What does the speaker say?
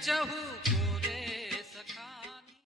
चाहूँ